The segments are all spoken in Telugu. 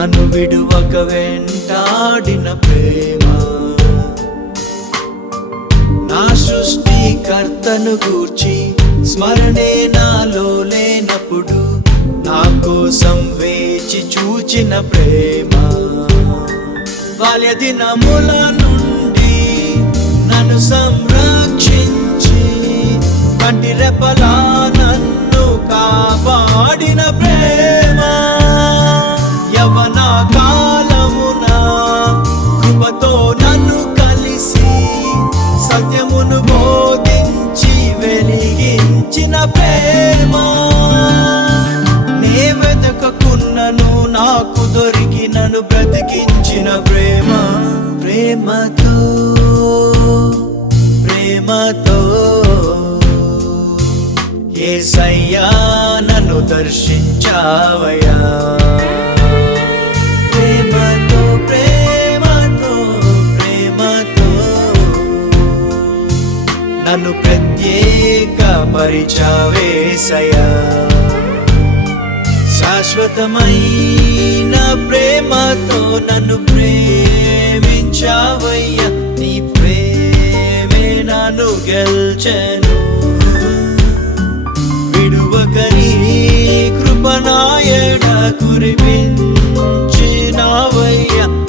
నన్ను విడువక వెంటాడిన ప్రేమ, నా సృష్టికర్తను గూర్చి స్మరణే నాలో లేనప్పుడు నా కోసం వేచి చూచిన ప్రేమ, బాల్య దినముల నుండి నన్ను సంరక్షించి కంటి రెప్పలా నన్ను కాపాడిన ప్రేమ, యవ్వన కాలమున కృపతో నన్ను కలిసి సత్యమును బోధించి వెలిగించిన ప్రేమ, నే వెతకకున్నను నాకు దొరికి నన్ను బ్రతికించిన ప్రేమ, ప్రేమతో ప్రేమతో యేసయ్యా నన్ను దర్శించావయ్యా, ప్రేమతో ప్రేమతో ప్రేమతో నన్ను ప్రత్యేక పరిచావేసయ్యా, శాశ్వతమైన ప్రేమతో నన్ను ప్రేమించావయ్యా, నీ ప్రేమే నన్ను గెల్చెను, విడువక నీ కృపనాయడ కురిపించినావయ్యా,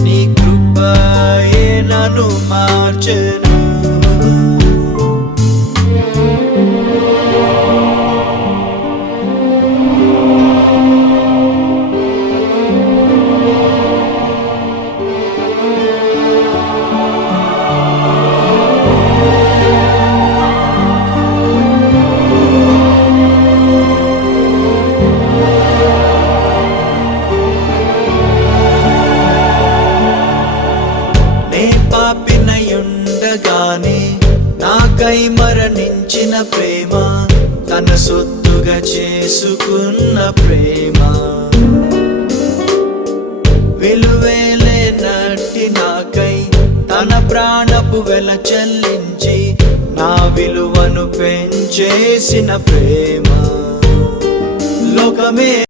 నీ కృపయే నన్ను మార్చెను. పాపినయుండగానే నాకై మరణించిన ప్రేమ, తన సొత్తుగా చేసుకున్న ప్రేమ, విలువేలేనట్టి నాకై తన ప్రాణపు వెల చెల్లించి నా విలువను పెంచేసిన ప్రేమ, లోకమే